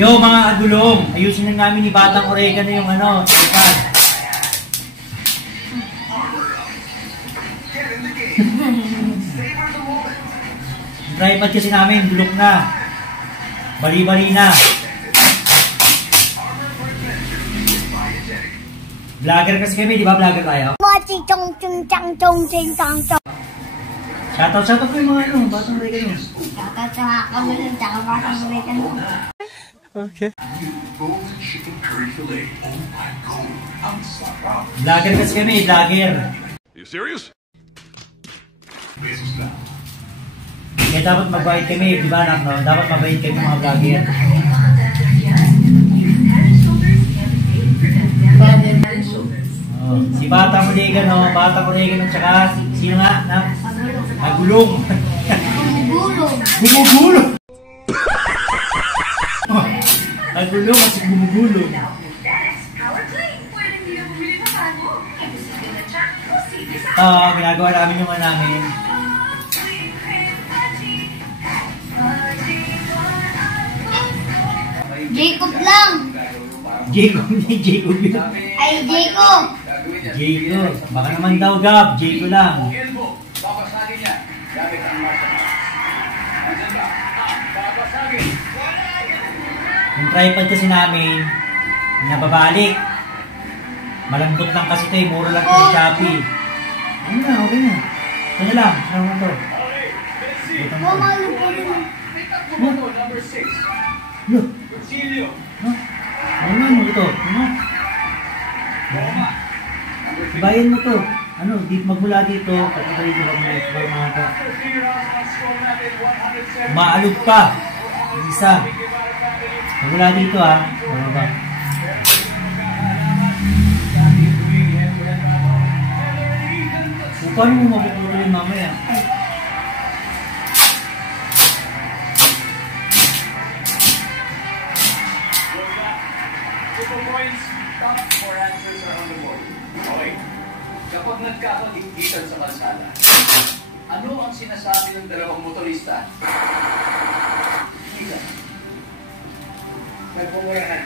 Yo mga agulong, ayusin na namin ni Batang Oregano yung ano, tripod. Yung tripod kasi namin, bulok na. Bali-bali na. Vlogger kasi kami, di ba? Vlogger tayo. Shoutout po yung mga ano, Batang Oregano. Shoutout sa kami ng Batang Oregano. Okay. Vlogger kasi kami, vlogger. You serious? Kaya dapat magbayad kami, di ba anak, no? Dapat magbayad kami mga vlogger. Oh, si Batang Oregano, tsaka sino nga? Agulong. Gumugulong. Agulong at gumugulong. Ginagawa namin yung mga namin. Jacob lang. Jacob yun. Ay, Jacob. Jacob. Baka naman daw, Gab. Jacob lang. Yung tripod kasi namin, nababalik. Malambot lang kasi ito eh. Mura lang ito sa Shopee. Ano na, okay na. Ito na lang. Ano naman ito? Look. Ano mo ito? Ano? Bayan mo to. Ano? Magmula dito. Kapag dito mga ito. Maalog pa. Isa. Magmula dito ha. Baba. Paano mo mabutuloy mamaya? Kapag nagkakagigitan sa kalsada, ano ang sinasabi ng dalawang motorista? Higa. Nagpumurahan.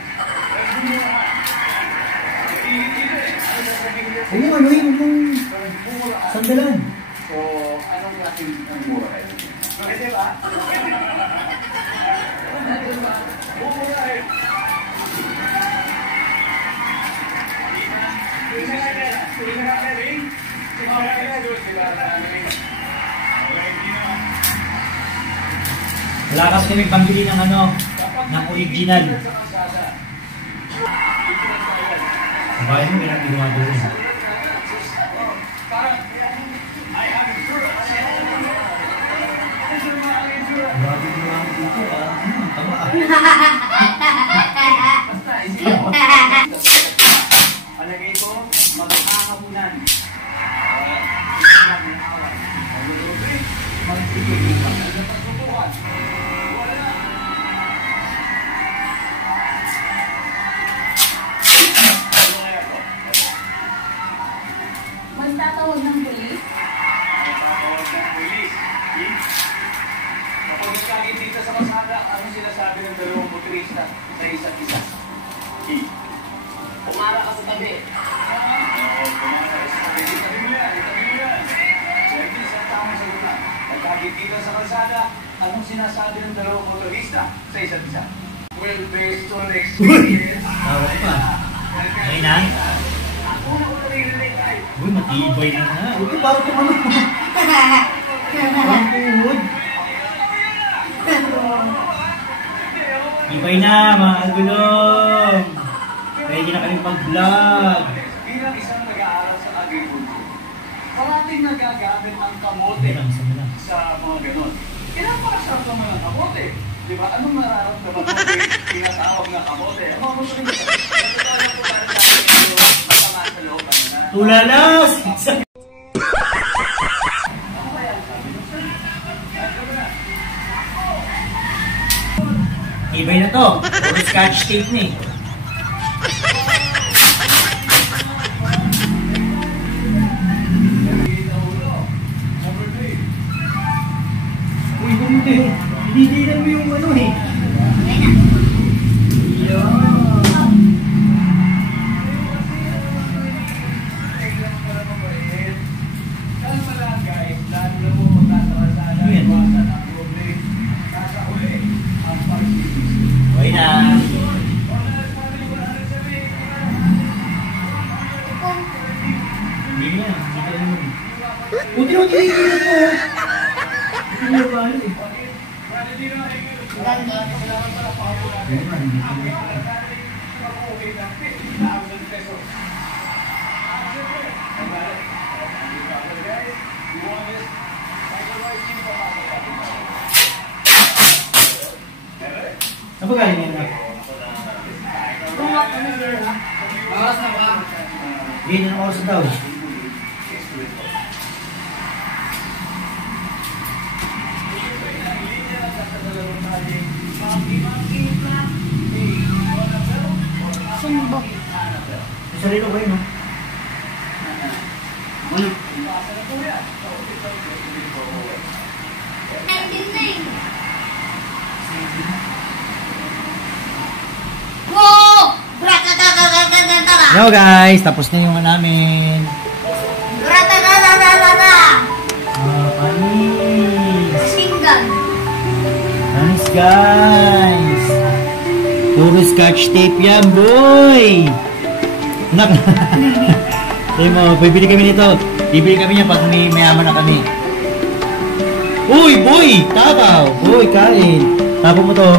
Huwag mo ano yung sandalan. So, anong klaseng ng murahan? Pwede ba? Mumurahan. Wala kasi kami pambili ng ano, ng original. Bayan mo, kailangan gumagawa rin. Grabe mo lang dito ah. Tama ah. Palagay ko, magkakahabunan. Magtatawag ng pulis? Magtatawag ng pulis. Kapag nagkakita sa kasada, anong sinasabi ng dalawang motorista sa isa't isa? Pumara ka sa tabi. Pumara ka sa tabi. Itabi mo yan. Siyempre, isang tamang sagot lang. Nagkakita sa kalsada, anong sinasabi ng dalawang motorista sa isa't isa? Well, based on experience. Tawag pa. Ay na? Uy, matibay na nga. Ito parang kung ano. Parang tuhod. Ibay na, mga agulong. Pwede na kami mag-vlog. Bilang isang nag-aaral sa agriculture, parating nagagamit ang kamote sa mga ganon. Pinapakasarap naman ang kamote. Di ba? Anong nararamdaman mo kung tinatawag na kamote? Ang mga gusto rin ito. Natutulad ko para sa akin yung masama sa loob. Tulalas! Ibay na to. Puro scotch tape na eh. Uy, hindi. Hindi mo yung ano eh. Saan ba galing yan? Ganyan ang oras daw. Sumbo. Sarilo ba yun, no? Ano? Wow! Bratatatatatatatata! Hello guys, tapos na yung namin. Bratatatatata! Panis. Singgan. Panis guys. Puro scotch tape yan, boy. Nak. Sabi mo, bibili kami nito. Bibili kami niya pag may mayaman na kami. Uy, boy! Tapaw! Boy, kain. Tapo mo to.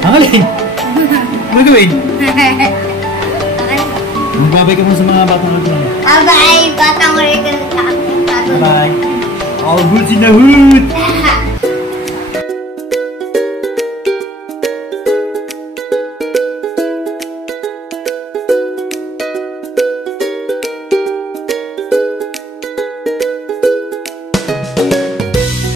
Ang alin? Ano gawin? Magbabay ka mo sa mga batang nagtunan. Abay, batang ulit ka. Bye. All good in the hood!